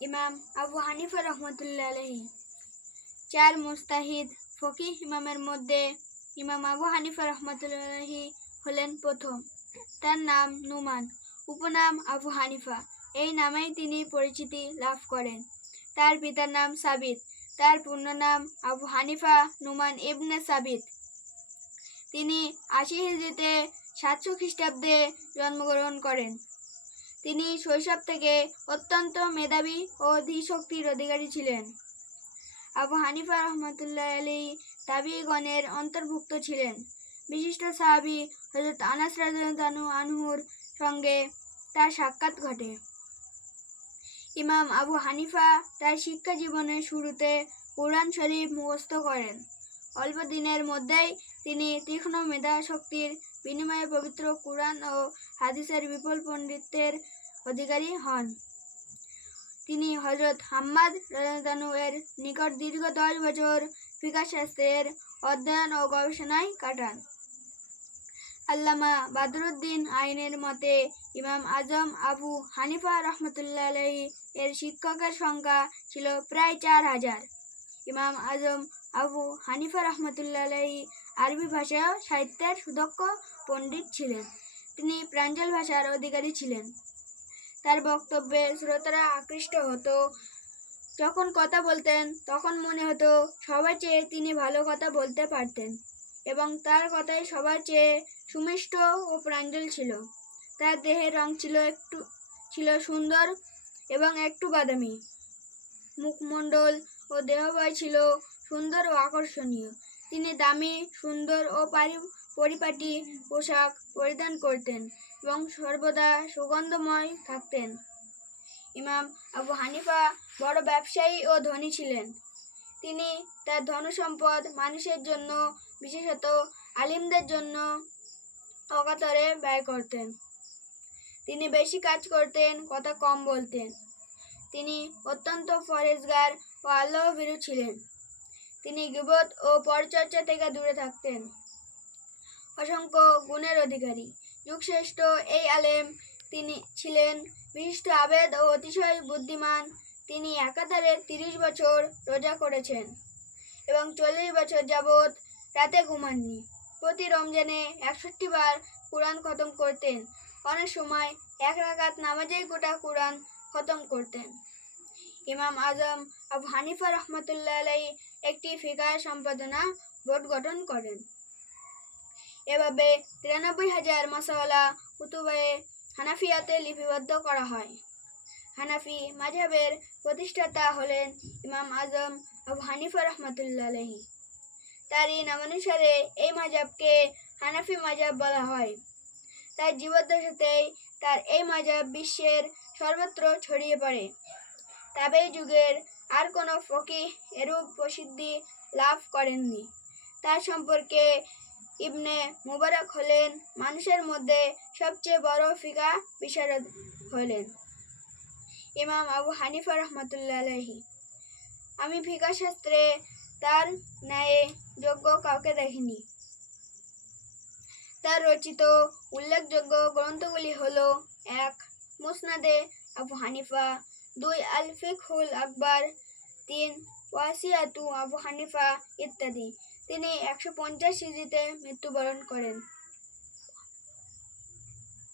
ইমাম আবু হানিফা রহমতুল্লাহ আলাইহি। চার মুস্তাহিদ ফকিহ ইমামের মধ্যে ইমাম আবু হানিফা রহমতুল্লাহ আলাইহি হলেন প্রথম। তার নাম নুমান, উপনাম আবু হানিফা। এই নামেই তিনি পরিচিতি লাভ করেন। তার পিতার নাম সাবিত, তার পূর্ণ নাম আবু হানিফা নুমান ইবনে সাবিত। তিনি ৮০ হিজরিতে ৭০০ খ্রিস্টাব্দে জন্মগ্রহণ করেন। তিনি শৈশব থেকে অত্যন্ত মেধাবী ও ধীশক্তির অধিকারী ছিলেন। আবু হানিফা রহমতুল্লাহ আলাইহি তাবিঈগণের অন্তর্ভুক্ত ছিলেন। বিশিষ্ট সাহাবী হযরত আনাস রাদিয়াল্লাহু আনহুর সঙ্গে তার সাক্ষাৎ ঘটে। ইমাম আবু হানিফা তার শিক্ষা জীবনের শুরুতে কুরআন শরীফ মুখস্থ করেন। অল্প দিনের মধ্যেই তিনি তীক্ষ্ণ মেধাশক্তির বিনিময়ে পবিত্র কুরআন ও হাদিসের বিপুল পাণ্ডিত্যের অধিকারী হন। তিনি হযরত হাম্মাদ রাদিয়াল্লাহু এর নিকট দীর্ঘ ১০ বছর ফিকহ শাস্ত্রের অধ্যয়ন ও গবেষণায় কাটান। আল্লামা বদরুদ্দীন আইনের মতে ইমাম আজম আবু হানিফা রহমতুল্লাহ আলাইহি এর শিক্ষকের সংখ্যা ছিল প্রায় ৪,০০০। ইমাম আজম আবু হানিফা রহমতুল্লাহ আলাইহি আরবি ভাষা ও সাহিত্যের সুদক্ষ পণ্ডিত ছিলেন। তিনি প্রাঞ্জল ভাষার অধিকারী ছিলেন। তার বক্তব্যে শ্রোতারা আকৃষ্ট হতো। যখন কথা বলতেন তখন মনে হতো সবার চেয়ে তিনি ভালো কথা বলতে পারতেন এবং তার কথাই সবার চেয়ে সুমিষ্ট ও প্রাঞ্জল ছিল। তার দেহের রং ছিল সুন্দর এবং একটু বাদামি। মুখমণ্ডল ও দেহবয় ছিল সুন্দর ও আকর্ষণীয়। তিনি দামি, সুন্দর ও পরিপাটি পোশাক পরিধান করতেন এবং সর্বদা সুগন্ধময় থাকতেন। ইমাম আবু হানিফা বড় ব্যবসায়ী ও ধনী ছিলেন। তিনি তার ধনসম্পদ মানুষের জন্য, বিশেষত আলিমদের জন্য অকাতরে ব্যয় করতেন। তিনি বেশি কাজ করতেন, কথা কম বলতেন। তিনি অত্যন্ত পরহেজগার ও আল্লাহভীরু ছিলেন। তিনি গীবত ও পরচর্চা থেকে দূরে থাকতেন। অসংখ্য গুণের অধিকারী যুগশ্রেষ্ঠ এই আলেম তিনি ছিলেন বিশিষ্ট আবেদ ও অতিশয় বুদ্ধিমান। তিনি একাধারে ৩০ বছর রোজা করেছেন এবং ৪০ বছর যাবৎ রাতে ঘুমাননি। প্রতি রমজানে ৬১ বার কুরআন খতম করতেন। অনেক সময় ১ রাকাত নামাজেই গোটা কুরআন খতম করতেন। ইমাম আজম আবু হানিফা রহমতুল্লাহ আলাইহি একটি ফিকহ সম্পাদনা বোর্ড গঠন করেন। এভাবে ৯৩,০০০ মাসআলা কুতুবে হানাফিয়াতে লিপিবদ্ধ করা হয়। হানাফি মাযহাবের প্রতিষ্ঠাতা হলেন ইমাম আজম আবু হানিফা রহমতুল্লাহ আলাইহি। তারই নামানুসারে এই মাযহাবকে হানাফি মাযহাব বলা হয়। তার জীবদ্দশাতেই তার এই মাযহাব বিশ্বের সর্বত্র ছড়িয়ে পড়ে। তাবেঈ যুগের আর কোনো ফকিহ এরূপ প্রসিদ্ধি লাভ করেননি। তার সম্পর্কে ইবনে মুবারক হলেন মানুষের মধ্যে সবচেয়ে বড় ফিকহ বিশারদ হলেন। ইমাম আবু হানিফা রহমতুল্লাহ আলাইহি: আমি ফিকহ শাস্ত্রে তার ন্যায় যোগ্য কাউকে দেখিনি। তার রচিত উল্লেখযোগ্য গ্রন্থগুলি হল: ১. মুসনাদে আবু হানিফা, ২. আল ফিকহুল আকবার, ৩. ওয়াসিয়াতু আবু হানিফা ইত্যাদি। তিনি ১৫০ হিজরিতে মৃত্যুবরণ করেন।